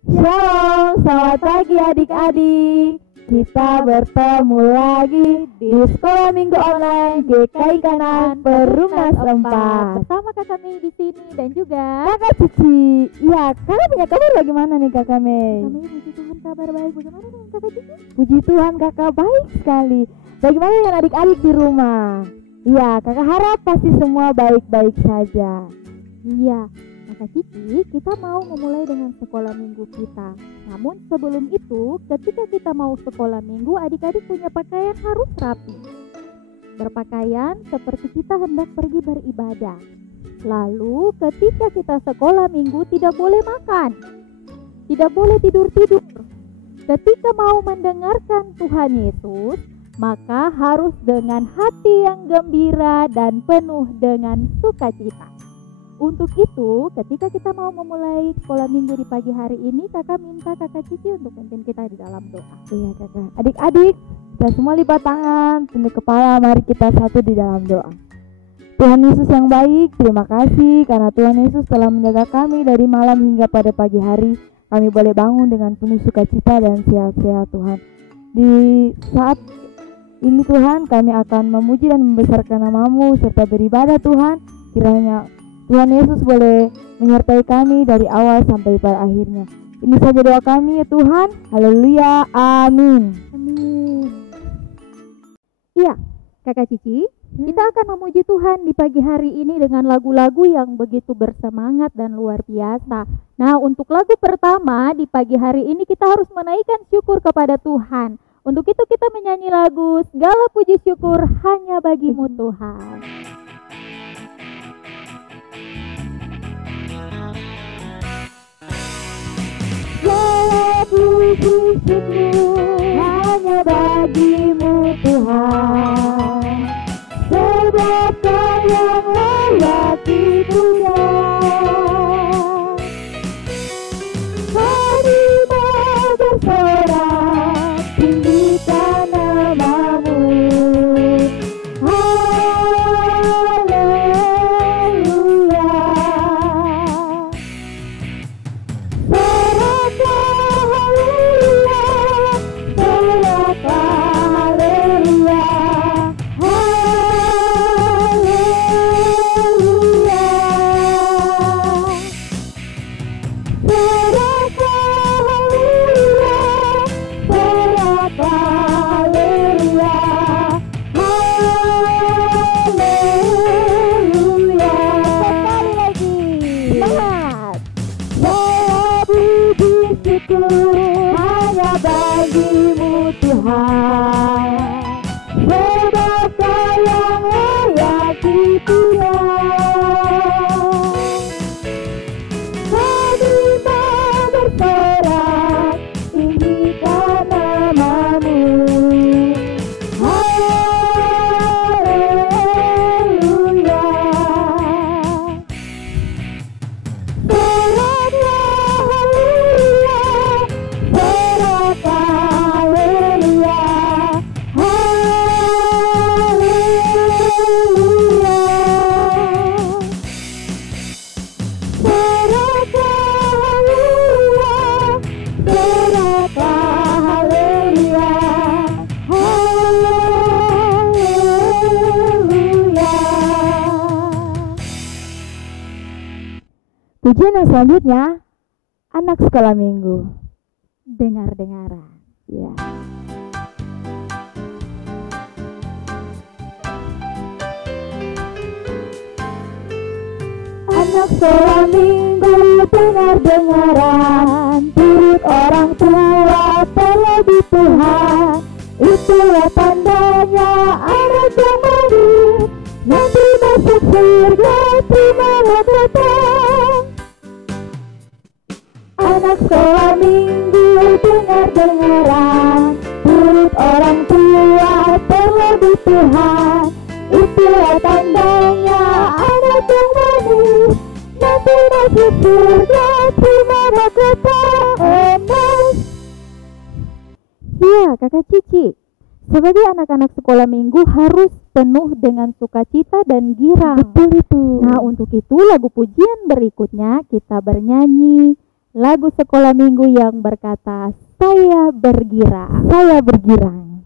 Shalom, selamat pagi adik-adik. Kita bertemu lagi di Sekolah Minggu Online GKI Kanan Perumnas 4. Bersama Kakak Mei di sini dan juga Kakak Cici. Iya, kakak punya kabar bagaimana nih Kakak Mei? Kakak Mei, puji Tuhan kabar baik. Bagaimana dengan Kakak Cici? Puji Tuhan kakak baik sekali. Bagaimana dengan adik-adik di rumah? Iya, kakak harap pasti semua baik-baik saja. Iya, Kakak Cici, kita mau memulai dengan sekolah minggu kita. Namun sebelum itu, ketika kita mau sekolah minggu, adik-adik punya pakaian harus rapi. Berpakaian seperti kita hendak pergi beribadah. Lalu ketika kita sekolah minggu tidak boleh makan, tidak boleh tidur-tidur. Ketika mau mendengarkan Tuhan Yesus, maka harus dengan hati yang gembira dan penuh dengan sukacita. Untuk itu, ketika kita mau memulai sekolah minggu di pagi hari ini, kakak minta kakak Cici untuk pimpin kita di dalam doa. Iya kakak. Adik-adik, kita semua lipat tangan, tunduk kepala, mari kita satu di dalam doa. Tuhan Yesus yang baik, terima kasih karena Tuhan Yesus telah menjaga kami dari malam hingga pada pagi hari. Kami boleh bangun dengan penuh sukacita dan sehat-sehat Tuhan. Di saat ini Tuhan, kami akan memuji dan membesarkan nama-Mu serta beribadah Tuhan. Kiranya Tuhan Yesus boleh menyertai kami dari awal sampai pada akhirnya. Ini saja doa kami ya Tuhan. Haleluya. Amin. Amin. Iya, kakak Cici, kita akan memuji Tuhan di pagi hari ini dengan lagu-lagu yang begitu bersemangat dan luar biasa. Nah, untuk lagu pertama di pagi hari ini kita harus menaikkan syukur kepada Tuhan. Untuk itu kita menyanyi lagu Segala Puji Syukur Hanya Bagimu Tuhan. Segala puji syukur hanya bagimu Tuhan, sebab Kau yang layak dipuja. Kami mau bersorak tinggikan nama-Mu. Hanya bagimu Tuhan, sebab Kau yang layak dipuja. Kami mau bersorak tinggikan nama-Mu. Haleluya. Pujian yang selanjutnya, anak sekolah minggu. Dengar-dengaran. Ya. Anak sekolah minggu dengar-dengaran, turut orang tua terlebih Tuhan. Itulah tandanya anak yang manis, nanti masuk surga terima kata. Anak sekolah minggu dengar-dengaran, turut orang tua terlebih Tuhan. Itulah tandanya anak yang manis, nanti masuk surga terima kata. Amen. Iya, kakak Cici, sebagai anak-anak sekolah minggu harus penuh dengan sukacita dan girang. Betul itu. Nah, untuk itu lagu pujian berikutnya kita bernyanyi lagu sekolah minggu yang berkata, saya bergirang. Saya bergirang.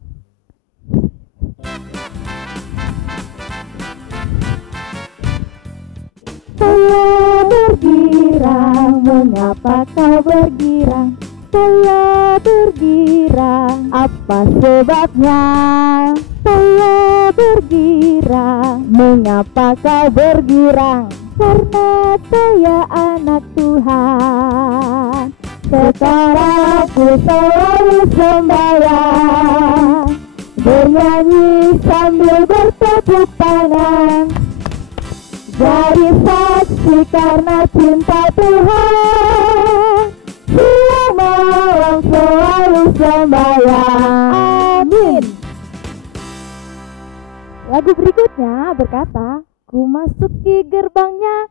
Saya bergirang, mengapa kau bergirang? Saya bergirang, Apa sebabnya? saya bergirang, Mengapa kau bergirang? karena saya anak Tuhan. Sekarang aku selalu sembahyang, bernyanyi sambil bertepuk tangan, jadi saksi karena cinta Tuhan. Siang malam selalu sembahyang. Amin. Lagu berikutnya berkata, ku masuki gerbangnya.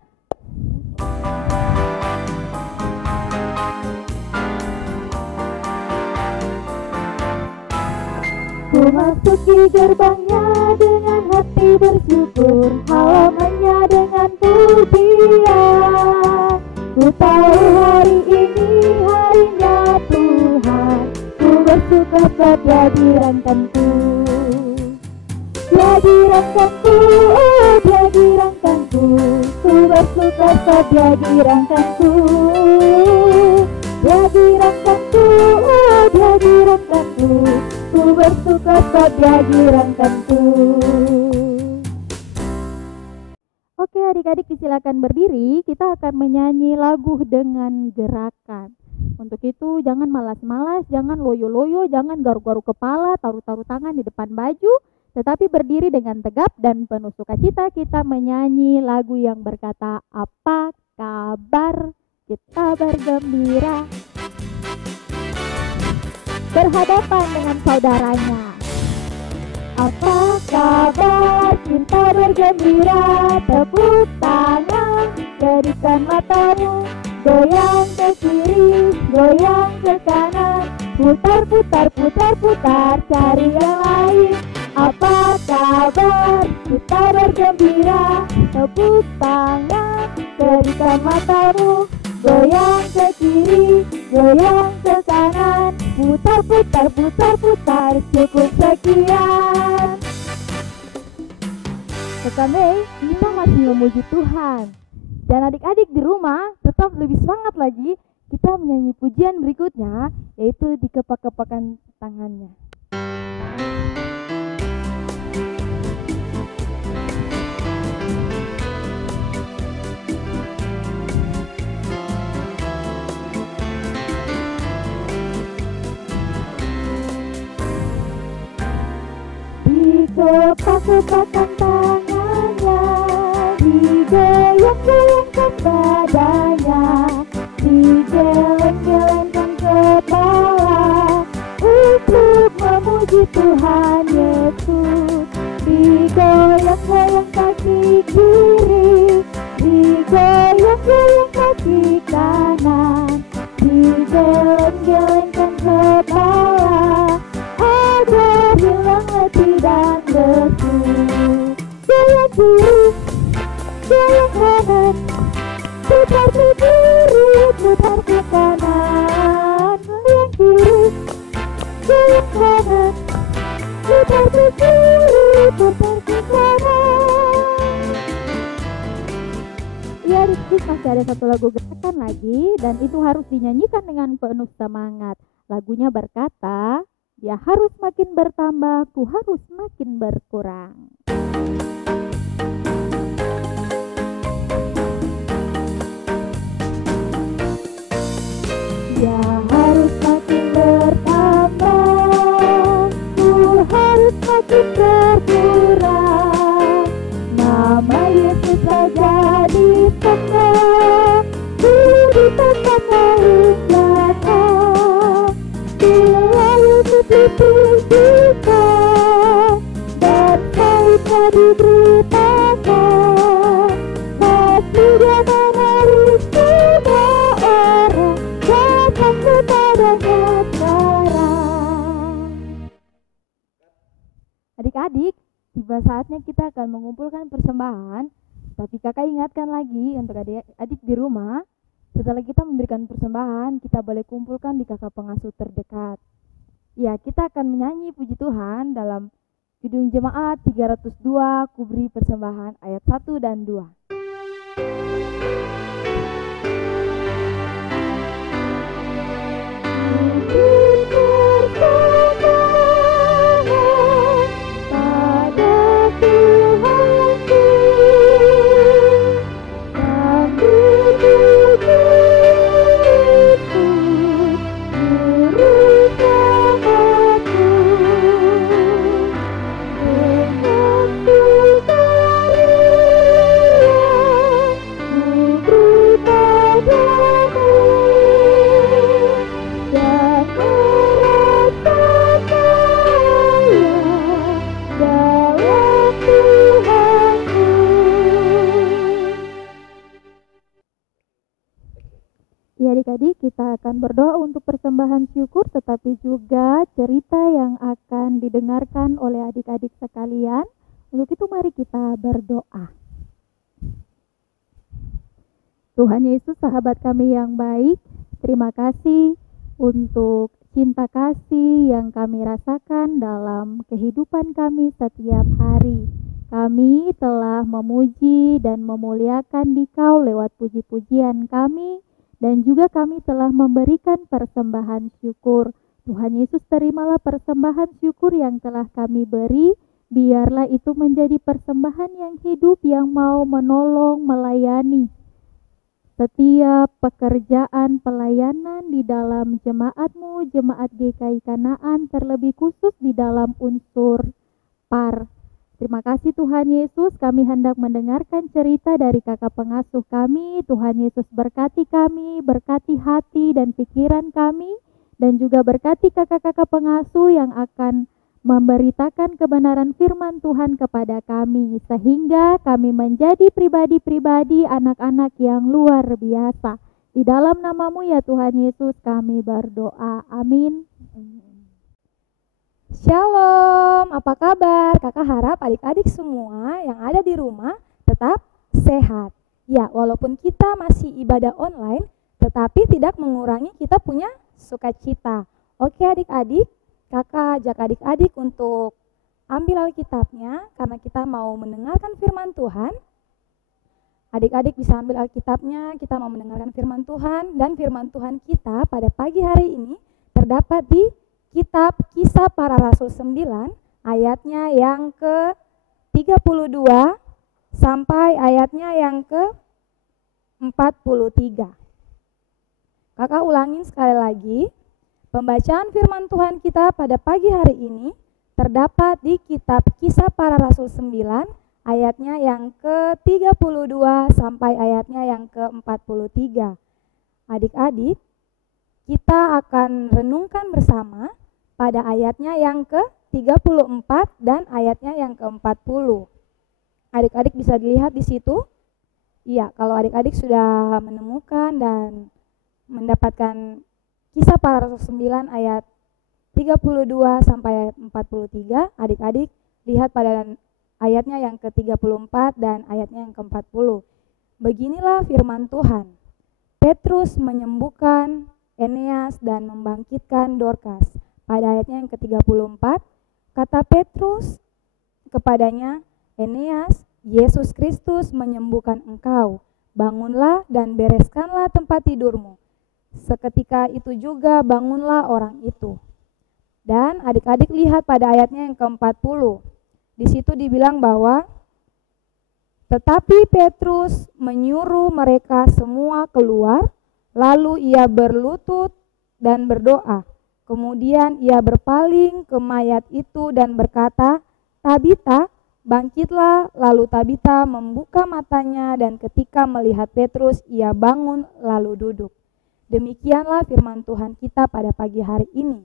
Ku masuki gerbangnya dengan hati bersyukur, halamannya dengan pujian. Ku tahu hari ini harinya Tuhan, ku bersuka sebab Dia dirangkanku. Dia dirangkanku, oh Dia dirangkanku, ku bersuka sebab Dia dirangkanku. Dia dirangkanku, oh Dia dirangkanku, ku bersuka sebab Dia dirangkanku. Oke adik-adik silakan berdiri, kita akan menyanyi lagu dengan gerakan. Untuk itu jangan malas-malas, jangan loyo-loyo, jangan garuk-garuk kepala, taruh-taruh tangan di depan baju, tetapi berdiri dengan tegap dan penuh sukacita kita menyanyi lagu yang berkata, apa kabar? Kita bergembira berhadapan dengan saudaranya. Apa kabar? Kita bergembira, tepuk tangan, jadikan matamu, goyang ke kiri, goyang ke kanan, putar, putar, putar, putar, cari yang lain. Apa kabar? Kita bergembira, tepuk tangan, jadikan matamu, goyang ke kiri, goyang ke kanan, putar, putar, putar, putar, cukup sekian. Kata Mei, kita masih memuji Tuhan. Dan adik-adik di rumah tetap lebih semangat lagi. Kita menyanyi pujian berikutnya, yaitu dikepak-kepakan tangannya. Dikepak-kepakan tangannya, digoyang-goyangkan badannya, digeleng-gelengkan kepala untuk memuji Tuhan Yesus. Digoyang-goyang kaki kiri, digoyang-goyang kaki kanan, digeleng-gelengkan kepala agar hilang letih dan lesu. Goyang kiri, goyang kanan, putar ke kiri, putar ke kanan. Goyang kiri, goyang kanan, putar ke kiri, putar ke kanan. Ya, adik-adik masih ada satu lagu gerakan lagi dan itu harus dinyanyikan dengan penuh semangat. Lagunya berkata, dia harus makin bertambah, ku harus makin berkurang. Dia harus makin bertambah, ku harus makin berkurang. Nama Yesus saja di tengah, ku di tempat lain datang. Selalu dipimpin kita, berkata diberitakan, meski dia menarik semua orang, datang kepadanya sekarang. Adik-adik, tiba saatnya kita akan mengumpulkan persembahan. Tapi kakak ingatkan lagi untuk adik-adik di rumah, Setelah kita memberikan persembahan, kita boleh kumpulkan di kakak pengasuh terdekat. Ya, kita akan menyanyi puji Tuhan dalam Kidung Jemaat 302, Kuberi Persembahan ayat 1 dan 2. Ya adik-adik, kita akan berdoa untuk persembahan syukur, tetapi juga cerita yang akan didengarkan oleh adik-adik sekalian. Untuk itu mari kita berdoa. Tuhan Yesus, sahabat kami yang baik, terima kasih untuk cinta kasih yang kami rasakan dalam kehidupan kami setiap hari. Kami telah memuji dan memuliakan Dikau lewat puji-pujian kami, dan juga kami telah memberikan persembahan syukur. Tuhan Yesus, terimalah persembahan syukur yang telah kami beri. Biarlah itu menjadi persembahan yang hidup, yang mau menolong, melayani setiap pekerjaan pelayanan di dalam jemaat-Mu, jemaat GKI Kanaan, terlebih khusus di dalam unsur PAR. Terima kasih Tuhan Yesus, kami hendak mendengarkan cerita dari kakak pengasuh kami. Tuhan Yesus berkati kami, berkati hati dan pikiran kami, dan juga berkati kakak-kakak pengasuh yang akan memberitakan kebenaran firman Tuhan kepada kami, sehingga kami menjadi pribadi-pribadi anak-anak yang luar biasa. Di dalam nama-Mu ya Tuhan Yesus kami berdoa, amin. Shalom, apa kabar? Kakak harap adik-adik semua yang ada di rumah tetap sehat. Ya, walaupun kita masih ibadah online, tetapi tidak mengurangi kita punya sukacita. Oke adik-adik, kakak ajak adik-adik untuk ambil Alkitabnya karena kita mau mendengarkan firman Tuhan. Adik-adik bisa ambil Alkitabnya, kita mau mendengarkan firman Tuhan, dan firman Tuhan kita pada pagi hari ini terdapat di Kitab Kisah Para Rasul 9, ayatnya yang ke-32 sampai ayatnya yang ke-43. Kakak ulangin sekali lagi, pembacaan firman Tuhan kita pada pagi hari ini terdapat di Kitab Kisah Para Rasul 9, ayatnya yang ke-32 sampai ayatnya yang ke-43. Adik-adik, kita akan renungkan bersama pada ayatnya yang ke-34 dan ayatnya yang ke-40. Adik-adik bisa dilihat di situ. Iya, kalau adik-adik sudah menemukan dan mendapatkan Kisah Para Rasul 9 ayat 32 sampai ayat 43, adik-adik lihat pada ayatnya yang ke-34 dan ayatnya yang ke-40. Beginilah firman Tuhan. Petrus menyembuhkan Eneas dan membangkitkan Dorcas. Pada ayatnya yang ke-34, kata Petrus kepadanya, Eneas, Yesus Kristus menyembuhkan engkau. Bangunlah dan bereskanlah tempat tidurmu. Seketika itu juga bangunlah orang itu. Dan adik-adik lihat pada ayatnya yang ke-40. Di situ dibilang bahwa tetapi Petrus menyuruh mereka semua keluar, lalu ia berlutut dan berdoa. Kemudian ia berpaling ke mayat itu dan berkata, Tabita, bangkitlah. Lalu Tabita membuka matanya dan ketika melihat Petrus, ia bangun lalu duduk. Demikianlah firman Tuhan kita pada pagi hari ini.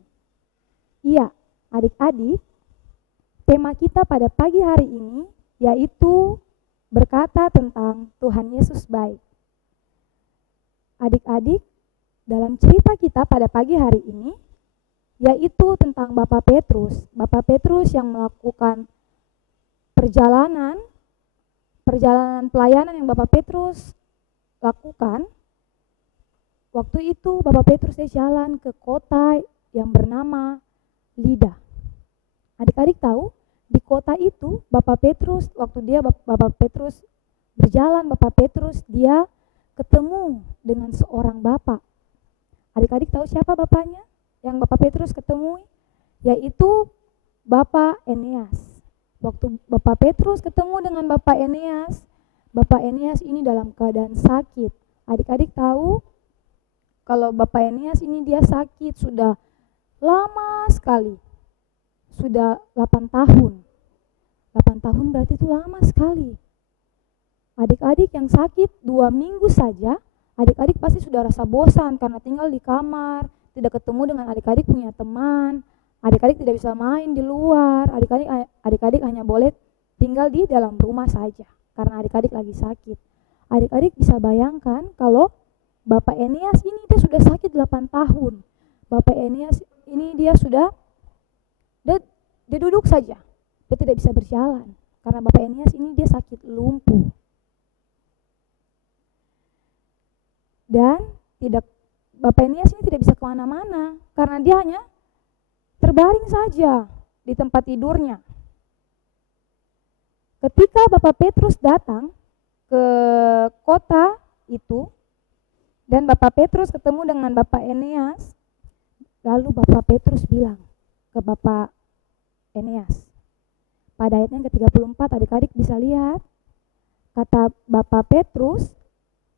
Iya, adik-adik, tema kita pada pagi hari ini yaitu berkata tentang Tuhan Yesus baik. Adik-adik, dalam cerita kita pada pagi hari ini, yaitu tentang Bapak Petrus. Bapak Petrus yang melakukan perjalanan pelayanan yang Bapak Petrus lakukan waktu itu Bapak Petrus dia jalan ke kota yang bernama Lida. Adik-adik tahu di kota itu Bapak Petrus, waktu Bapak Petrus berjalan, Bapak Petrus dia ketemu dengan seorang bapak. Adik-adik tahu siapa bapaknya yang Bapak Petrus ketemui? Yaitu Bapak Eneas. Waktu Bapak Petrus ketemu dengan Bapak Eneas ini dalam keadaan sakit. Adik-adik tahu kalau Bapak Eneas ini dia sakit sudah lama sekali. Sudah 8 tahun. 8 tahun berarti itu lama sekali. Adik-adik yang sakit 2 minggu saja, adik-adik pasti sudah rasa bosan karena tinggal di kamar, tidak ketemu dengan adik-adik punya teman, adik-adik tidak bisa main di luar, adik-adik hanya boleh tinggal di dalam rumah saja karena adik-adik lagi sakit. Adik-adik bisa bayangkan kalau Bapak Eneas ini dia sudah sakit 8 tahun. Bapak Eneas ini dia duduk saja, dia tidak bisa berjalan karena Bapak Eneas ini dia sakit lumpuh. Dan Bapak Eneas ini tidak bisa kemana-mana karena dia hanya terbaring saja di tempat tidurnya. Ketika Bapak Petrus datang ke kota itu dan Bapak Petrus ketemu dengan Bapak Eneas, lalu Bapak Petrus bilang ke Bapak Eneas. Pada ayat yang ke-34 adik-adik bisa lihat, kata Bapak Petrus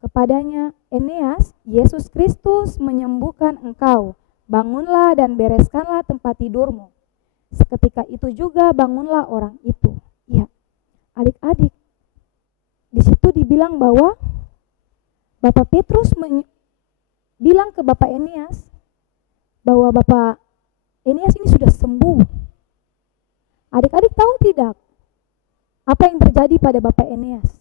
kepadanya, Eneas, Yesus Kristus menyembuhkan engkau. Bangunlah dan bereskanlah tempat tidurmu. Seketika itu juga bangunlah orang itu. Ya, adik-adik, di situ dibilang bahwa Bapak Petrus bilang ke Bapak Eneas bahwa Bapak Eneas ini sudah sembuh. Adik-adik tahu tidak apa yang terjadi pada Bapak Eneas?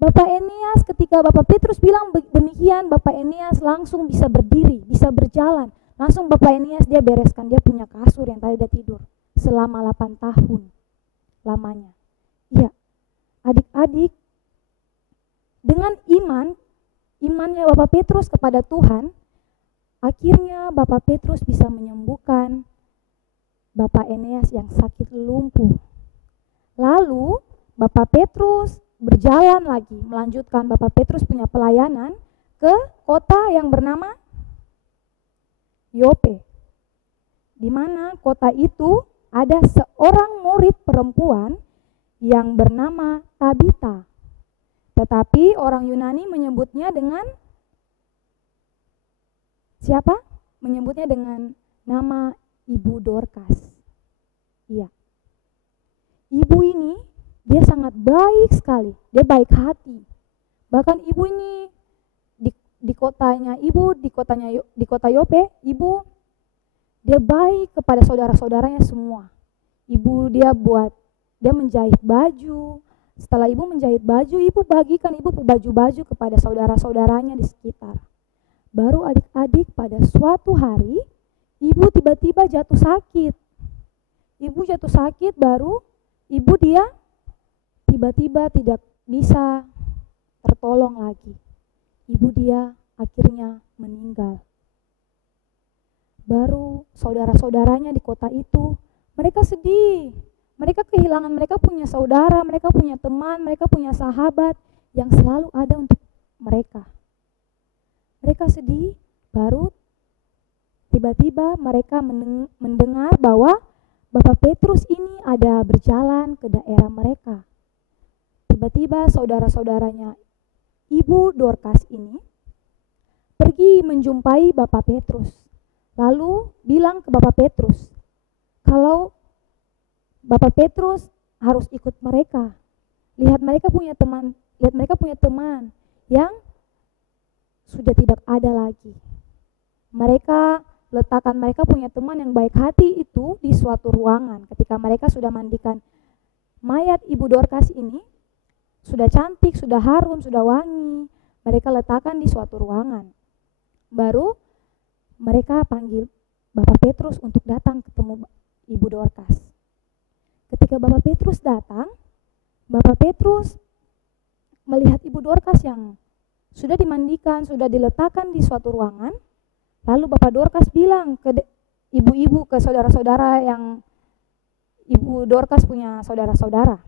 Bapak Eneas ketika Bapak Petrus bilang demikian, Bapak Eneas langsung bisa berdiri, bisa berjalan. Langsung Bapak Eneas dia bereskan, dia punya kasur yang tadi dia tidur selama 8 tahun lamanya. Iya, adik-adik, dengan imannya Bapak Petrus kepada Tuhan, akhirnya Bapak Petrus bisa menyembuhkan Bapak Eneas yang sakit lumpuh. Lalu Bapak Petrus berjalan lagi, melanjutkan Bapak Petrus punya pelayanan ke kota yang bernama Yope. Di mana kota itu ada seorang murid perempuan yang bernama Tabita. Tetapi orang Yunani menyebutnya dengan siapa? Menyebutnya dengan nama Ibu Dorcas. Iya. Ibu ini dia sangat baik sekali, dia baik hati. Bahkan ibu ini di kota Yope, ibu dia baik kepada saudara-saudaranya semua. Ibu dia menjahit baju. Setelah ibu menjahit baju, ibu bagikan baju-baju kepada saudara-saudaranya di sekitar. Baru adik-adik pada suatu hari, ibu tiba-tiba jatuh sakit. Ibu jatuh sakit, baru ibu dia tiba-tiba tidak bisa tertolong lagi. Ibu dia akhirnya meninggal. Baru saudara-saudaranya di kota itu, mereka sedih. Mereka kehilangan, mereka punya saudara, mereka punya teman, mereka punya sahabat yang selalu ada untuk mereka. Mereka sedih, baru tiba-tiba mereka mendengar bahwa Bapak Petrus ini ada berjalan ke daerah mereka. Tiba-tiba saudara-saudaranya Ibu Dorcas ini pergi menjumpai Bapak Petrus. Lalu bilang ke Bapak Petrus, kalau Bapak Petrus harus ikut mereka. Lihat mereka punya teman yang sudah tidak ada lagi. Mereka punya teman yang baik hati itu di suatu ruangan. Ketika mereka sudah mandikan mayat Ibu Dorcas ini, sudah cantik, sudah harum, sudah wangi, mereka letakkan di suatu ruangan. Baru mereka panggil Bapak Petrus untuk datang ketemu Ibu Dorcas. Ketika Bapak Petrus datang, Bapak Petrus melihat Ibu Dorcas yang sudah dimandikan, sudah diletakkan di suatu ruangan. Lalu Bapak Dorcas bilang ke ibu-ibu, ke saudara-saudara yang Ibu Dorcas punya saudara-saudara.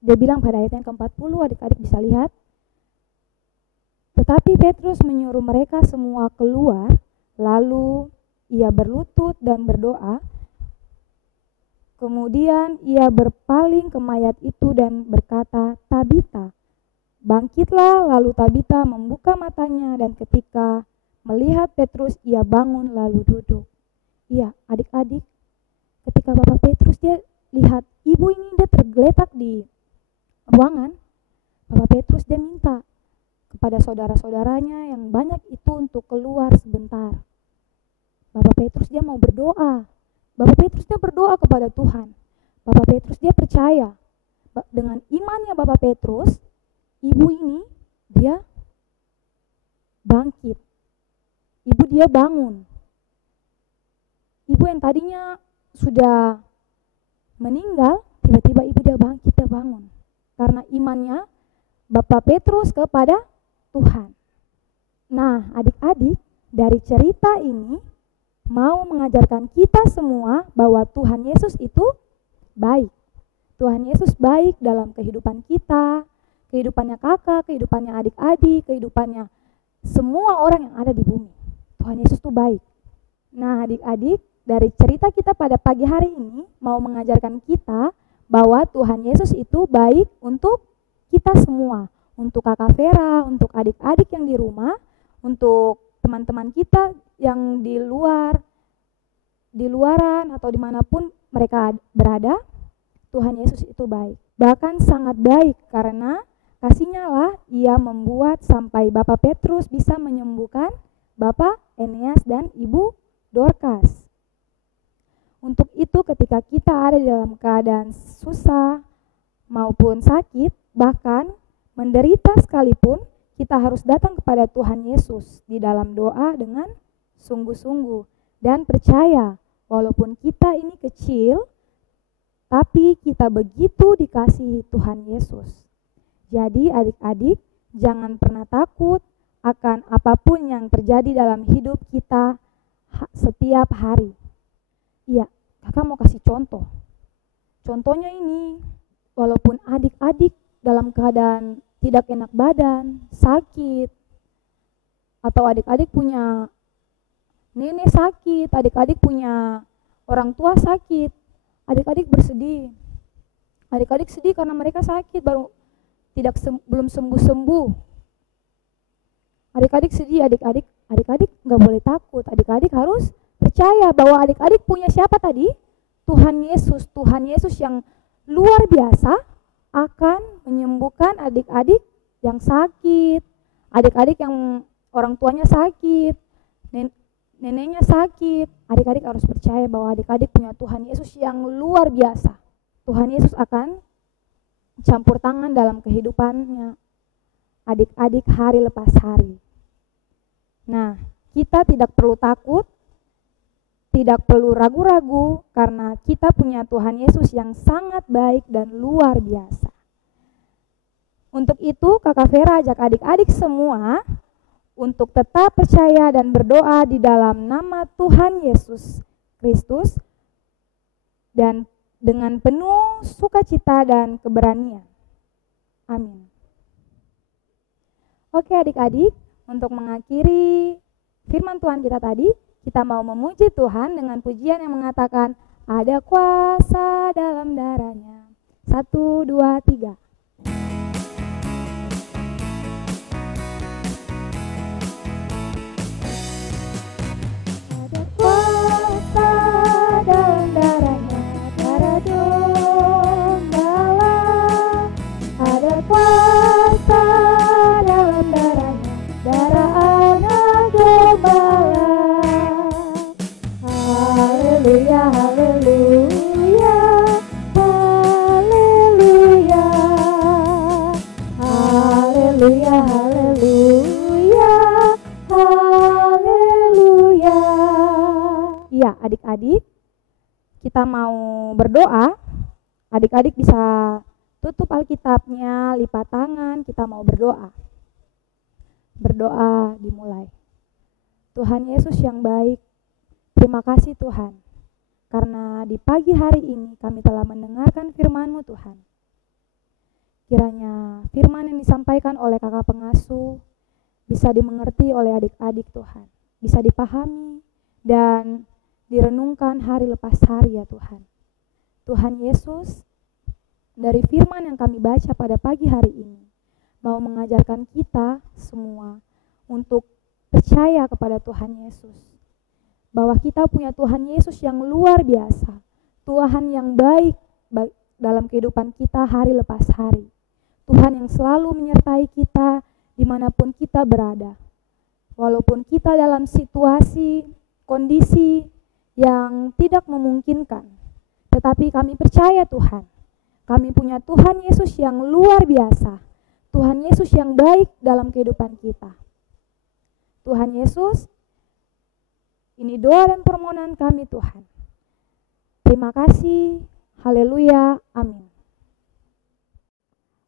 Dia bilang pada ayat yang ke-40, adik-adik bisa lihat. Tetapi Petrus menyuruh mereka semua keluar, lalu ia berlutut dan berdoa. Kemudian ia berpaling ke mayat itu dan berkata, "Tabita, bangkitlah." Lalu Tabita membuka matanya dan ketika melihat Petrus, ia bangun lalu duduk. Iya, adik-adik, ketika Bapak Petrus dia lihat ibu ini, dia tergeletak di ruangan, Bapak Petrus dia minta kepada saudara-saudaranya yang banyak itu untuk keluar sebentar. Bapak Petrus dia mau berdoa. Bapak Petrus dia berdoa kepada Tuhan. Bapak Petrus dia percaya dengan imannya Bapak Petrus, ibu ini dia bangkit. Ibu dia bangun. Ibu yang tadinya sudah meninggal, tiba-tiba ibu dia bangkit, dia bangun. Karena imannya Bapak Petrus kepada Tuhan. Nah, adik-adik, dari cerita ini mau mengajarkan kita semua bahwa Tuhan Yesus itu baik. Tuhan Yesus baik dalam kehidupan kita, kehidupannya kakak, kehidupannya adik-adik, kehidupannya semua orang yang ada di bumi. Tuhan Yesus itu baik. Nah, adik-adik, dari cerita kita pada pagi hari ini mau mengajarkan kita bahwa Tuhan Yesus itu baik untuk kita semua. Untuk kakak Vera, untuk adik-adik yang di rumah, untuk teman-teman kita yang di luaran atau dimanapun mereka berada, Tuhan Yesus itu baik. Bahkan sangat baik karena kasih-Nya lah Ia membuat sampai Bapak Petrus bisa menyembuhkan Bapak Eneas dan Ibu Dorcas. Untuk itu ketika kita ada dalam keadaan susah maupun sakit, bahkan menderita sekalipun, kita harus datang kepada Tuhan Yesus di dalam doa dengan sungguh-sungguh dan percaya walaupun kita ini kecil, tapi kita begitu dikasihi Tuhan Yesus. Jadi adik-adik, jangan pernah takut akan apapun yang terjadi dalam hidup kita setiap hari. Iya, kakak mau kasih contoh. Contohnya ini, walaupun adik-adik dalam keadaan tidak enak badan, sakit, atau adik-adik punya nenek sakit, adik-adik punya orang tua sakit, adik-adik bersedih. Adik-adik sedih karena mereka sakit, belum sembuh-sembuh. Adik-adik sedih, adik-adik nggak boleh takut, adik-adik harus percaya bahwa adik-adik punya siapa tadi? Tuhan Yesus yang luar biasa akan menyembuhkan adik-adik yang sakit, adik-adik yang orang tuanya sakit, neneknya sakit. Adik-adik harus percaya bahwa adik-adik punya Tuhan Yesus yang luar biasa. Tuhan Yesus akan campur tangan dalam kehidupannya adik-adik hari lepas hari. Nah, kita tidak perlu takut, tidak perlu ragu-ragu karena kita punya Tuhan Yesus yang sangat baik dan luar biasa. Untuk itu kakak Vera ajak adik-adik semua untuk tetap percaya dan berdoa di dalam nama Tuhan Yesus Kristus dan dengan penuh sukacita dan keberanian. Amin. Oke adik-adik, untuk mengakhiri firman Tuhan kita tadi, kita mau memuji Tuhan dengan pujian yang mengatakan, ada kuasa dalam darah-Nya. 1, 2, 3. Ada kuasa dalam darah-Nya, darah Gembala. Ada kuasa dalam darah-Nya, darah Anak Gembala. Haleluya, haleluya, haleluya, haleluya, haleluya, haleluya. Iya, adik-adik, kita mau berdoa. Adik-adik bisa tutup Alkitabnya, lipat tangan, kita mau berdoa. Berdoa dimulai. Tuhan Yesus yang baik, terima kasih Tuhan, karena di pagi hari ini kami telah mendengarkan firman-Mu Tuhan. Kiranya firman yang disampaikan oleh kakak pengasuh bisa dimengerti oleh adik-adik Tuhan, bisa dipahami dan direnungkan hari lepas hari ya Tuhan. Tuhan Yesus, dari firman yang kami baca pada pagi hari ini, mau mengajarkan kita semua untuk percaya kepada Tuhan Yesus. Bahwa kita punya Tuhan Yesus yang luar biasa, Tuhan yang baik dalam kehidupan kita hari lepas hari. Tuhan yang selalu menyertai kita dimanapun kita berada. Walaupun kita dalam situasi, kondisi yang tidak memungkinkan, tetapi kami percaya Tuhan, kami punya Tuhan Yesus yang luar biasa, Tuhan Yesus yang baik dalam kehidupan kita. Tuhan Yesus, ini doa dan permohonan kami Tuhan. Terima kasih, haleluya, amin.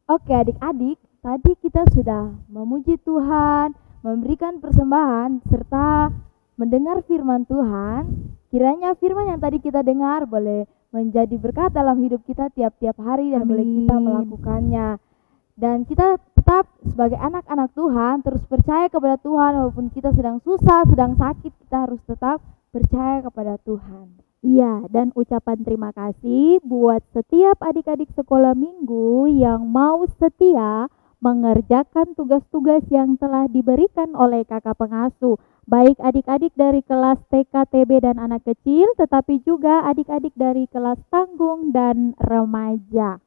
Oke adik-adik, tadi kita sudah memuji Tuhan, memberikan persembahan, serta mendengar firman Tuhan. Kiranya firman yang tadi kita dengar boleh menjadi berkat dalam hidup kita tiap-tiap hari dan boleh kita melakukannya. Dan kita tetap sebagai anak-anak Tuhan terus percaya kepada Tuhan, walaupun kita sedang susah, sedang sakit, kita harus tetap percaya kepada Tuhan. Iya, dan ucapan terima kasih buat setiap adik-adik sekolah minggu yang mau setia mengerjakan tugas-tugas yang telah diberikan oleh kakak pengasuh. Baik adik-adik dari kelas TK, TB dan anak kecil, tetapi juga adik-adik dari kelas tanggung dan remaja.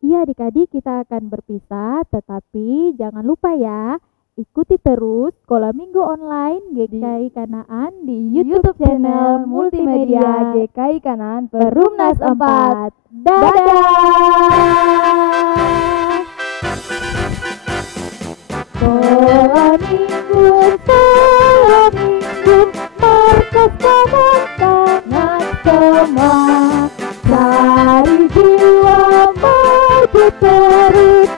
Iya adik-adik, kita akan berpisah, tetapi jangan lupa ya, ikuti terus Sekolah Minggu Online GKI Kanaan di YouTube channel Multimedia GKI Kanaan Perumnas 4. Dadah! Sekolah Minggu, markas kemenangan semangat, dari jiwa maju terus.